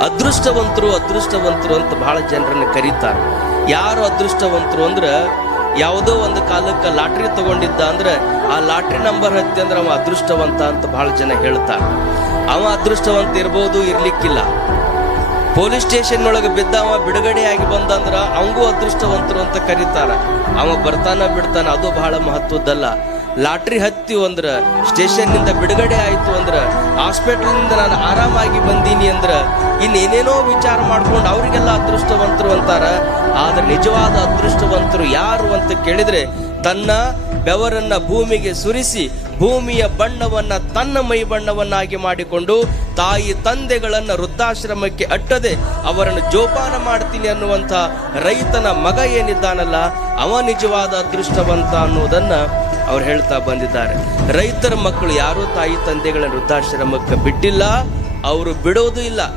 ಅದೃಷ್ಟವಂತರು ಅದೃಷ್ಟವಂತರು ಅಂತ ಬಹಳ ಜನರನ್ನು ಕರೀತಾರೆ. ಯಾರು ಅದೃಷ್ಟವಂತರು ಅಂದ್ರೆ ಯಾವುದೋ ಒಂದು ಕಾಲಕ್ಕೆ ಲಾಟ್ರಿ ತಗೊಂಡಿದ್ದ ಅಂದ್ರೆ ಆ ಲಾಟ್ರಿ ನಂಬರ್ ಹತ್ತಿ ಅಂದ್ರೆ ಅವ ಅದೃಷ್ಟವಂತ ಅಂತ ಬಹಳ ಜನ ಹೇಳ್ತಾರೆ. ಅವ ಅದೃಷ್ಟವಂತ ಇರ್ಬೋದು, ಇರ್ಲಿಕ್ಕಿಲ್ಲ. ಪೊಲೀಸ್ ಸ್ಟೇಷನ್ ಒಳಗೆ ಬಿದ್ದವ ಬಿಡುಗಡೆ ಆಗಿ ಬಂದಂದ್ರೆ ಅವಂಗೂ ಅದೃಷ್ಟವಂತರು ಅಂತ ಕರೀತಾರೆ. ಅವ ಬರ್ತಾನ ಬಿಡ್ತಾನ ಅದು ಬಹಳ ಮಹತ್ವದ್ದಲ್ಲ. ಲಾಟ್ರಿ ಹತ್ತಿ ಅಂದ್ರೆ ಸ್ಟೇಷನ್ನಿಂದ ಬಿಡುಗಡೆ ಆಯ್ತು ಅಂದ್ರೆ ಹಾಸ್ಪಿಟಲ್ನಿಂದ ನಾನು ಆರಾಮಾಗಿ ಬಂದೀನಿ ಅಂದ್ರ ಇನ್ನೇನೇನೋ ವಿಚಾರ ಮಾಡ್ಕೊಂಡು ಅವರಿಗೆಲ್ಲ ಅದೃಷ್ಟವಂತರು ಅಂತಾರ. ಆದ್ರೆ ನಿಜವಾದ ಅದೃಷ್ಟವಂತರು ಯಾರು ಅಂತ ಕೇಳಿದ್ರೆ ತನ್ನ ಬೆವರನ್ನ ಭೂಮಿಗೆ ಸುರಿಸಿ ಭೂಮಿಯ ಬಣ್ಣವನ್ನ ತನ್ನ ಮೈ ಬಣ್ಣವನ್ನಾಗಿ ಮಾಡಿಕೊಂಡು ತಾಯಿ ತಂದೆಗಳನ್ನ ವೃದ್ಧಾಶ್ರಮಕ್ಕೆ ಅಟ್ಟದೆ ಅವರನ್ನು ಜೋಪಾನ ಮಾಡ್ತೀನಿ ಅನ್ನುವಂಥ ರೈತನ ಮಗ ಏನಿದ್ದಾನಲ್ಲ, ಅವ ನಿಜವಾದ ಅದೃಷ್ಟವಂತ ಅನ್ನೋದನ್ನ ಅವ್ರು ಹೇಳ್ತಾ ಬಂದಿದ್ದಾರೆ. ರೈತರ ಮಕ್ಕಳು ಯಾರೂ ತಾಯಿ ತಂದೆಗಳ ವೃದ್ಧಾಶ್ರಮಕ್ಕೆ ಬಿಟ್ಟಿಲ್ಲ, ಅವರು ಬಿಡೋದು ಇಲ್ಲ.